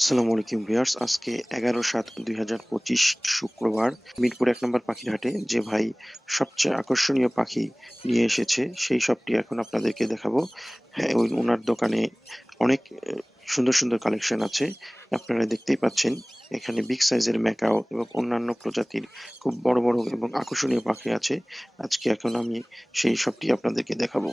আসসালামু আলাইকুম ভিউয়ার্স, আজকে 11/7/2025 শুক্রবার মিরপুর ১ নম্বর পাখির হাটে যে ভাই সবচেয়ে আকর্ষণীয় পাখি নিয়ে এসেছে সেই সবটি এখন আপনাদেরকে দেখাবো। হ্যাঁ, ওনার দোকানে অনেক সুন্দর সুন্দর কালেকশন আছে। আপনারা দেখতেই পাচ্ছেন এখানে বিগ সাইজের ম্যাকাও এবং অন্যান্য প্রজাতির খুব বড় বড় এবং আকর্ষণীয় পাখি আছে। আজকে এখন আমি সেই সবটি আপনাদেরকে দেখাবো।